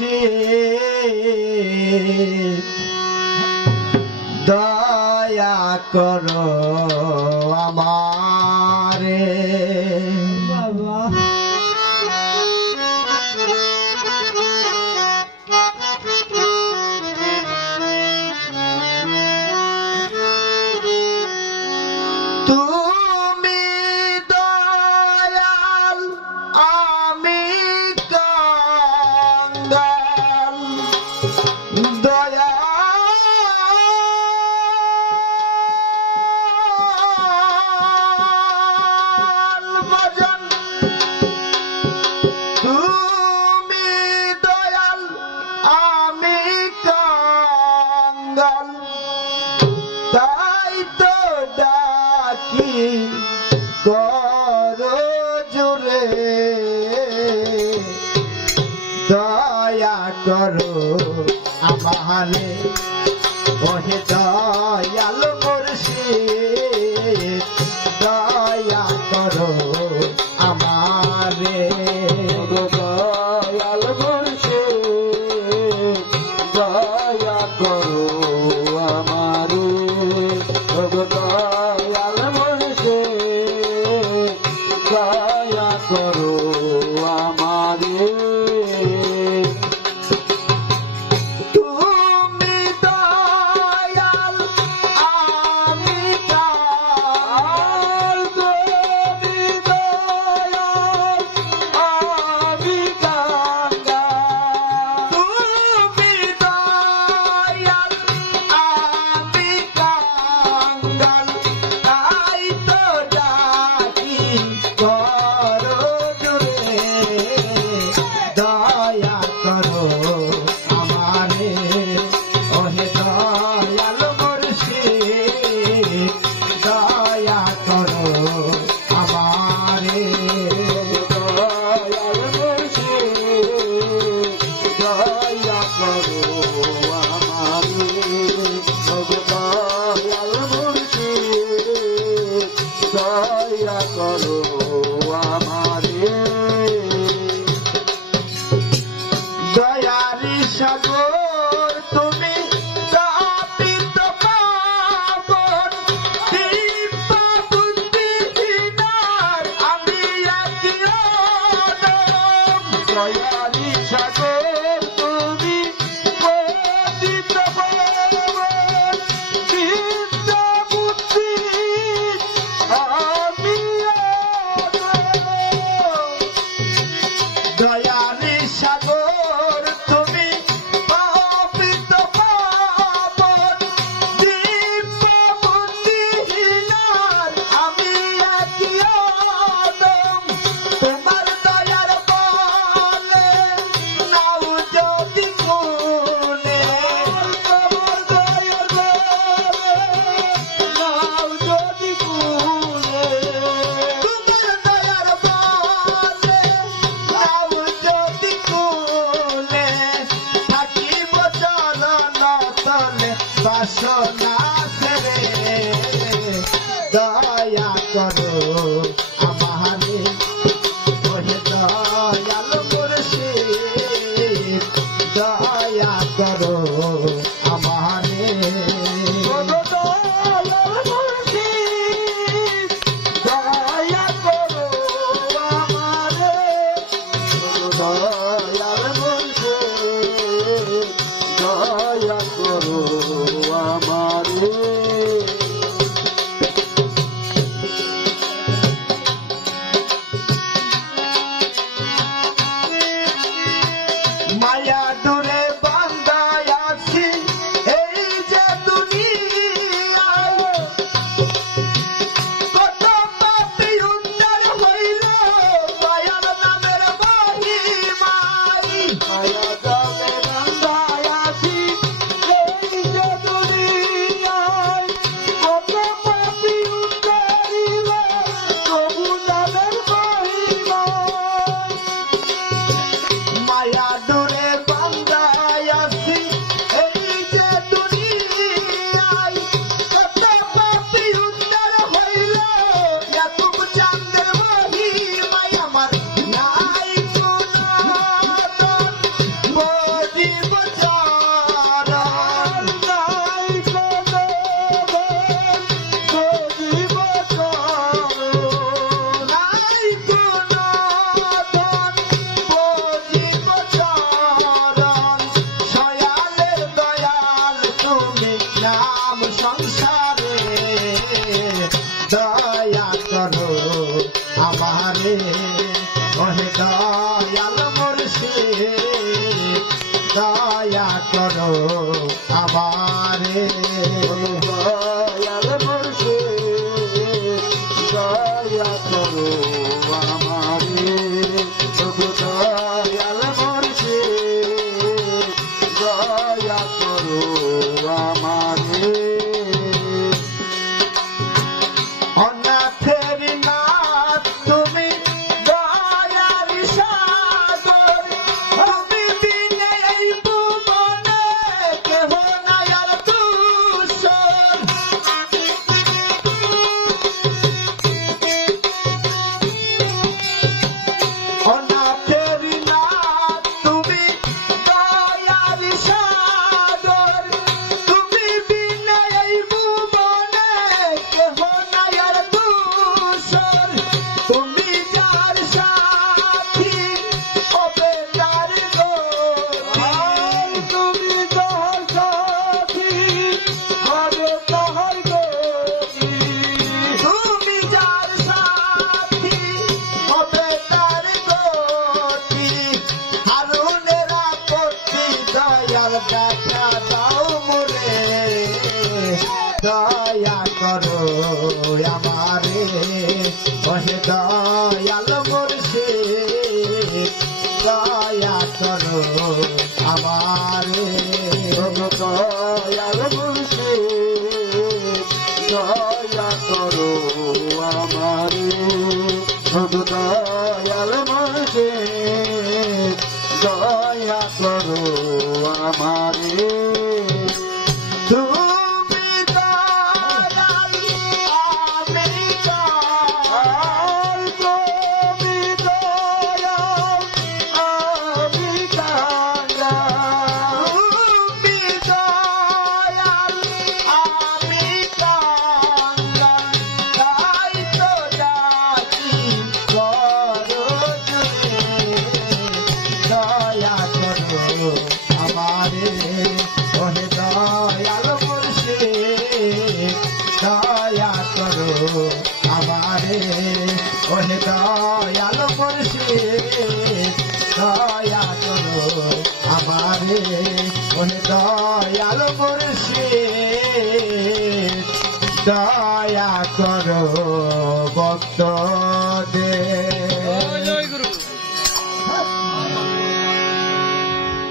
মুর্শিদ দয়া করো আমারে বাবা। তুমি দয়াল আমি কাঙ্গাল দয়াল ভজন তুমি দয়াল আমি কাঙ্গাল তাই তো ডাকি করো জুড়ে দয়া করো আমারে ওহে দয়াল মুর্শিদ দয়া করো আমারে দয়াল মুর্শিদ দয়া করো আমারে দয়াল মুর্শিদ দয়া করো আমারে তুমি দয়াল আমি কাঙ্গাল তুমি দয়াল আমি কাঙ্গাল তুমি দয়াল আমি কাঙ্গাল তাই তো ডাকি করো জুড়ে দয়া করো আমারে ওহে দয়াল মুর্শিদ দয়া করো আমারে দয়াল মুর্শিদ দয়া করো আমারে দয়াল মুর্শিদ দয়া করো আমারে দয়ারি সাগর তুমি কাপিত পাবন দিব্যা বুদ্ধিহীনার আমি একই আদম দয়ারি সাগর তুমি কাপিত পাবন দিব্যা বুদ্ধিহীন আমি আদম দয়ারি সাগর তুমি পাপিত পাবন দিব্যা বুদ্ধিহীনার আমি একই আদম তোমার দয়ার বলে নাও যদি গুণে তোমার দয়ার বলে নাও যদি গুণে তোমার দয়ার বলে নাও যদি গুণে থাকিব চরণ তলে বাসনা ছেড়ে দয়া করো আমারে ওহে দয়াল মুর্শিদ দয়া করো আমারে দয়াল মুর্শিদ দয়া করো আমারে দয়াল মুর্শিদ দয়া করো আমারে মায়া দূরে বান্ধায় আছি এই যে দুনিয়ায় কত পাপী উদ্ধার হইল মায়ার নামের মহিমায় মায়া দূরে বান্ধায় আছি এই যে দুনিয়ায় কত পাপী উদ্ধার হইল প্রভু নামের মহিমায় মায়া দূরে বান্ধায় আছি এই যে দুনিয়ায় কত পাপী উদ্ধার হইল ইয়াকুব চাঁদের মহিমায় আমার নাই কোনো জীব চরণ নাই কোনো ধন জীব চরণ নাই কোনো ধন জীব চরণ সয়ালের দয়াল তুমি নাম সংসারে দয়া করো আমারে ওহে দয়াল মুর্শিদ দয়া করো আমারে দয়াল মুর্শিদ দয়া করো আমারে দয়াল মুর্শিদ দয়া করো আমারে অনাথের নাথ তুমি দয়ার সাগর তুমি বিনে এই ভুবনে কেহ নাই আর দুসর অনাথের নাথ তুমি দয়ার সাগর তুমি বিনে এই ভুবনে কেহ নাই আর দুসর তুমি যার সাথী হবে তার গতি তুমি যাহার সাথী হবে তাহার গতি তুমি যার সাথী হবে তার গতি হারুনের আপত্তি দয়াল দেখা দাও মোরে দয়া করো আমারে ওহে দয়াল মুর্শিদ দয়া করো আমারে দয়াল মুর্শিদ দয়া করো আমারে দয়াল মুর্শিদ দয়া করো আমারে তুমি দয়াল আমেরিকা আর তুমি দয়াল আমি কাঙ্গা তুমি দয়াল আমি কাঙ্গাল তাই তো ডাকি করো জুড়ে দয়া করো আমারে ওহে দয়াল মুর্শিদ দয়া করো আমারে ওহে দয়াল মুর্শিদ দয়া করো আমারে ওহে দয়াল মুর্শিদ দয়া করো ভক্তদের